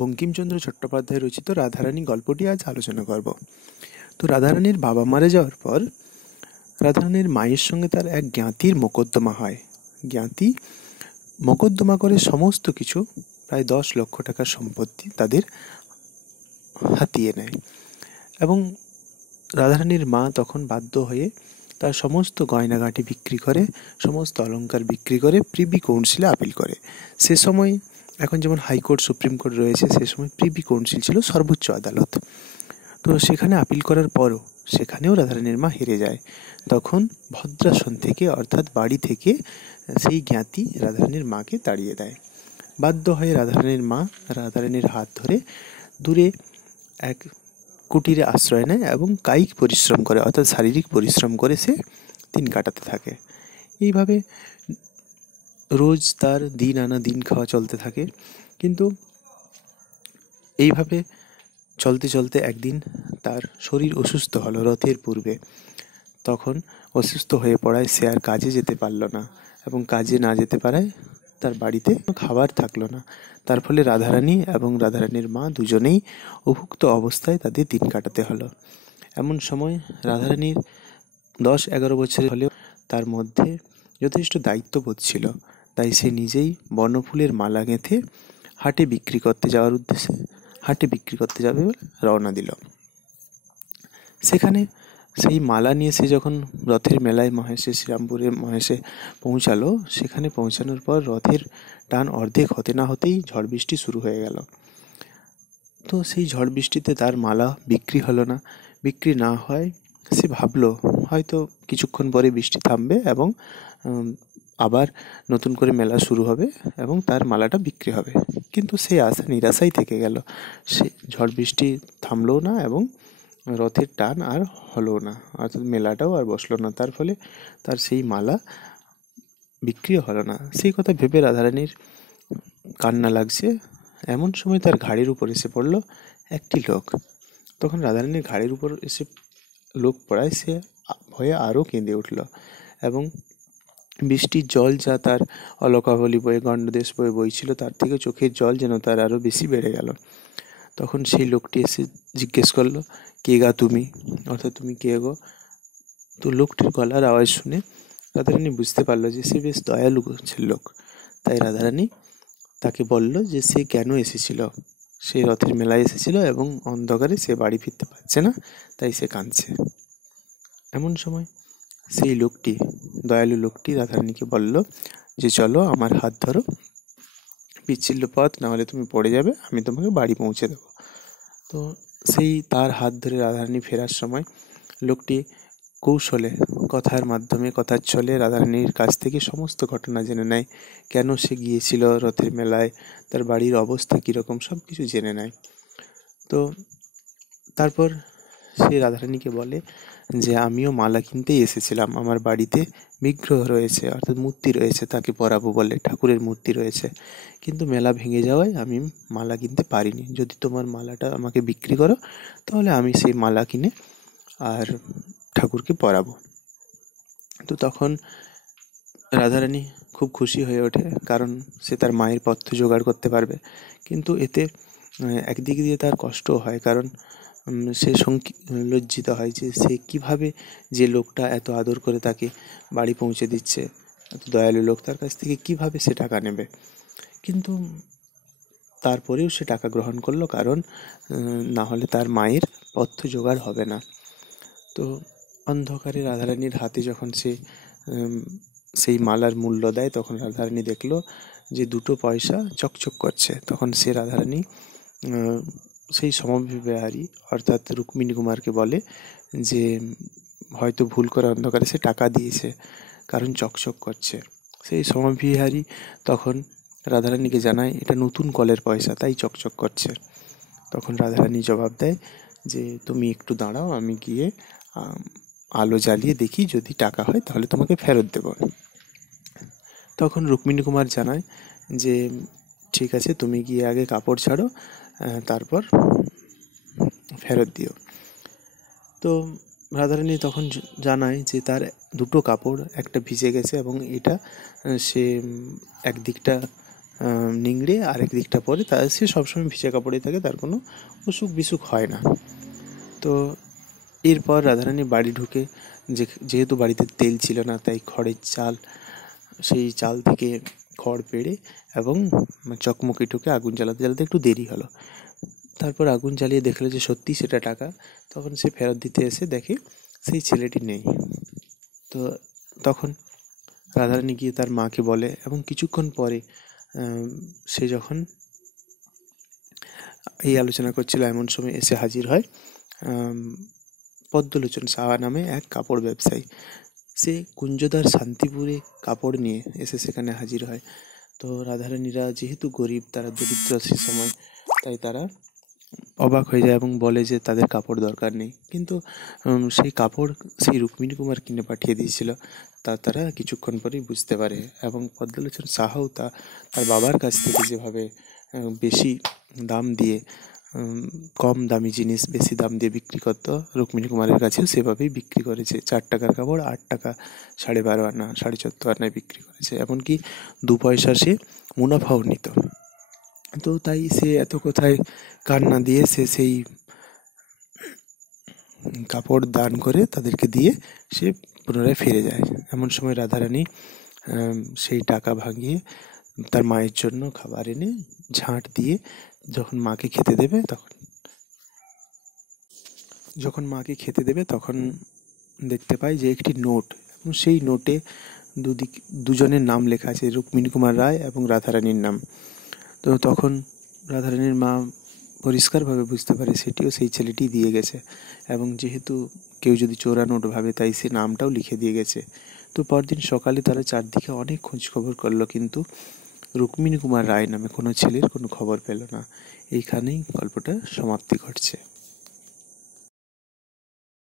বঙ্কিমচন্দ্র চট্টোপাধ্যায় রচিত রাধারানী গল্পটি আজ আলোচনা করব। তো রাধারানীর বাবা মারা যাওয়ার পর রাধারানীর মায়ের সঙ্গে তার এক জ্ঞাতির মোকদ্দমা হয়। জ্ঞাতি মোকদ্দমা করে সমস্ত কিছু, প্রায় 10 লক্ষ টাকার সম্পত্তি তাদের হাতিয়ে নেয় এবং রাধারানীর মা তখন বাধ্য হয়ে তার সমস্ত গয়নাগাঁটি বিক্রি করে, সমস্ত অলংকার বিক্রি করে প্রিভি কাউন্সিলে আপিল করে। সে সময় এখন যেমন হাইকোর্ট, সুপ্রিম কোর্ট রয়েছে, সে সময় প্রিভি কাউন্সিল ছিল সর্বোচ্চ আদালত। তো সেখানে আপিল করার পরও সেখানেও রাধারানীর মা হেরে যায়। তখন ভদ্রাসন থেকে, অর্থাৎ বাড়ি থেকে, সেই জ্ঞাতি রাধারানীর মাকে তাড়িয়ে দেয়। বাধ্য হয়ে রাধারানীর মা রাধারানীর হাত ধরে দূরে এক কুটিরে আশ্রয় নেয় এবং কায়িক পরিশ্রম করে, অর্থাৎ শারীরিক পরিশ্রম করে সে দিন কাটাতে থাকে। এইভাবে রোজ তার দিন আনা দিন খাওয়া চলতে থাকে। কিন্তু এইভাবে চলতে চলতে একদিন তার শরীর অসুস্থ হলো রথের পূর্বে। তখন অসুস্থ হয়ে পড়ায় সে আর কাজে যেতে পারল না, এবং কাজে না যেতে পারায় তার বাড়িতে খাবার থাকলো না। তার ফলে রাধারানী এবং রাধারানীর মা দুজনেই অভুক্ত অবস্থায় তাদের দিন কাটাতে হলো। এমন সময় রাধারানীর 10-11 বছরের হলেও তার মধ্যে যথেষ্ট দায়িত্ববোধ ছিল। তাই সে নিজেই বনফুলের মালা গেঁথে হাটে বিক্রি করতে যাওয়ার উদ্দেশ্যে হাটে বিক্রি করতে যাবে বলে রওনা দিল। সেখানে সেই মালা নিয়ে সে যখন রথের মেলায় মহেশে, শ্রীরামপুরের মহেশে পৌঁছালো, সেখানে পৌঁছানোর পর রথের টান অর্ধেক হতে না হতেই ঝড় বৃষ্টি শুরু হয়ে গেল। তো সেই ঝড় বৃষ্টিতে তার মালা বিক্রি হলো না। বিক্রি না হয় সে ভাবলো হয়তো কিছুক্ষণ পরে বৃষ্টি থামবে এবং আবার নতুন করে মেলা শুরু হবে এবং তার মালাটা বিক্রি হবে। কিন্তু সেই আশা নিরাশাই থেকে গেল। সে ঝড় বৃষ্টি থামলো না এবং রথের টান আর হলো না, অর্থাৎ মেলাটাও আর বসলো না। তার ফলে তার সেই মালা বিক্রিও হলো না। সেই কথা ভেবে রাধারানীর কান্না লাগছে। এমন সময় তার ঘাড়ের উপর এসে পড়ল একটি লোক। তখন রাধারানীর ঘাড়ের উপর এসে লোক পড়ায় সে ভয়ে আরও কেঁদে উঠল এবং বৃষ্টির জল যা তার অলকাবলি বয়ে, গণ্ডদেশ বয়ে বইছিল, তার থেকে চোখের জল যেন তার আরও বেশি বেড়ে গেল। তখন সেই লোকটি এসে জিজ্ঞেস করলো, কে গা তুমি, অর্থাৎ তুমি কে গো? তো লোকটির গলার আওয়াজ শুনে রাধারানী বুঝতে পারলো যে সে বেশ দয়ালু লোক। তাই রাধারানী তাকে বলল যে সে কেন এসেছিল। সে রথের মেলায় এসেছিল এবং অন্ধকারে সে বাড়ি ফিরতে পারছে না, তাই সে কাঁদছে। এমন সময় সেই লোকটি, দয়ালু লোকটি রাধারানীকে বলল যে চলো আমার হাত ধরো, পিচ্ছিল পথ, নাহলে তুমি পড়ে যাবে, আমি তোমাকে বাড়ি পৌঁছে দেবো। তো সেই তার হাত ধরে রাধারানী ফেরার সময় লোকটি কৌশলে, কথার মাধ্যমে, কথার ছলে রাধারানীর কাছ থেকে সমস্ত ঘটনা জেনে নেয়। কেন সে গিয়েছিল রথের মেলায়, তার বাড়ির অবস্থা কীরকম, সব কিছু জেনে নেয়। তো তারপর সে রাধারানীকে বলে যে আমিও মালা কিনতেই এসেছিলাম, আমার বাড়িতে বিগ্রহ রয়েছে, অর্থাৎ মূর্তি রয়েছে, তাকে পরাবো বলে, ঠাকুরের মূর্তি রয়েছে, কিন্তু মেলা ভেঙে যাওয়ায় আমি মালা কিনতে পারিনি। যদি তোমার মালাটা আমাকে বিক্রি করো তাহলে আমি সেই মালা কিনে আর ঠাকুরকে পরাবো। তো তখন রাধারানী খুব খুশি হয়ে ওঠে, কারণ সে তার মায়ের পথ্য জোগাড় করতে পারবে। কিন্তু এতে একদিক দিয়ে তার কষ্টও হয়, কারণ সে লজ্জিত হয় যে সে কীভাবে, যে লোকটা এত আদর করে তাকে বাড়ি পৌঁছে দিচ্ছে, এত দয়ালু লোক, তার কাছ থেকে কীভাবে সে টাকা নেবে। কিন্তু তারপরেও সে টাকা গ্রহণ করলো, কারণ না হলে তার মায়ের পথ্য জোগাড় হবে না। তো অন্ধকারে রাধারানীর হাতে যখন সে সেই মালার মূল্য দেয়, তখন রাধারানী দেখলো যে 2টো পয়সা চকচক করছে। তখন সে রাধারানী সেই সমভিহারী, অর্থাৎ রুক্মিণী কুমারকে বলে যে হয়তো ভুল করে অন্ধকারে সে টাকা দিয়েছে, কারণ চকচক করছে। সেই সমভিহারী তখন রাধারানীকে জানায় এটা নতুন কলের পয়সা, তাই চকচক করছে। তখন রাধারানী জবাব দেয় যে তুমি একটু দাঁড়াও, আমি গিয়ে আলো জ্বালিয়ে দেখি, যদি টাকা হয় তাহলে তোমাকে ফেরত দেব। তখন রুক্মিণী কুমার জানায় যে ঠিক আছে, তুমি গিয়ে আগে কাপড় ছাড়ো, তারপর ফেরত দিও। তো রাধারানী তখন জানায় যে তার 2টো কাপড়, একটা ভিজে গেছে এবং এটা সে একদিকটা নিংড়ে আরেক দিকটা পরে, সে সবসময় ভিজে কাপড়ে থাকে, তার কোনো অসুখ বিসুখ হয় না। তো এরপর রাধারানী বাড়ি ঢুকে, যেহেতু বাড়িতে তেল ছিল না, তাই খড়ের চাল, সেই চাল থেকে খড় পেড়ে এবং চকমকি ঠুকে আগুন জ্বালাতে জ্বালাতে একটু দেরি হলো। তারপর আগুন জ্বালিয়ে দেখলো যে সত্যি সেটা টাকা। তখন সে ফেরত দিতে এসে দেখে সেই ছেলেটি নেই। তো তখন রাধারানী গিয়ে তার মাকে বলে, এবং কিছুক্ষণ পরে সে যখন এই আলোচনা করছিল এমন সময় এসে হাজির হয় পদ্মলোচন সাহা নামে এক কাপড় ব্যবসায়ী। সে কুঞ্জদার শান্তিপুরে কাপড় নিয়ে এসে সেখানে হাজির হয়। তো রাধারানীরা যেহেতু গরিব, তারা দরিদ্র সে সময়, তাই তারা অবাক হয়ে যায় এবং বলে যে তাদের কাপড় দরকার নেই। কিন্তু সেই কাপড় সেই রুক্মিণী কুমার কিনে পাঠিয়ে দিয়েছিল, তারা কিছুক্ষণ পরেই বুঝতে পারে। এবং পদ্মলোচন সাহাও তার বাবার কাছ থেকে যেভাবে বেশি দাম দিয়ে, কম দামি জিনিস বেশি দাম দিয়ে বিক্রি করতো, রুক্মিণী কুমারের কাছেও সেভাবেই বিক্রি করেছে। 4 টাকার কাপড় 8 টাকা, 12.5 আনা, 14.5 আনায় বিক্রি করেছে। এমনকি 2 পয়সা সে মুনাফাও নিত। তো তাই সে এত কথায় কান না দিয়ে সে সেই কাপড় দান করে তাদেরকে দিয়ে সে পুনরায় ফিরে যায়। এমন সময় রাধারানী সেই টাকা ভাঙিয়ে তার মায়ের জন্য খাবার এনে ঝাঁট দিয়ে যখন মাকে খেতে দেবে তখন দেখতে পায় যে একটি নোট, এবং সেই নোটে দুজনের নাম লেখা আছে, রুক্মিণী কুমার রায় এবং রাধারানীর নাম। তো তখন রাধারানীর মা পরিষ্কারভাবে বুঝতে পারে সেটিও সেই ছেলেটি দিয়ে গেছে, এবং যেহেতু কেউ যদি চোরা নোট ভাবে, তাই সে নামটাও লিখে দিয়ে গেছে। তো পরদিন সকালে তারা চারদিকে অনেক খোঁজ খবর করলো, কিন্তু রুক্মিণী কুমার রায় নামে কোনো ছেলের কোনো খবর পেল না। এইখানেই গল্পটা সমাপ্তি ঘটছে।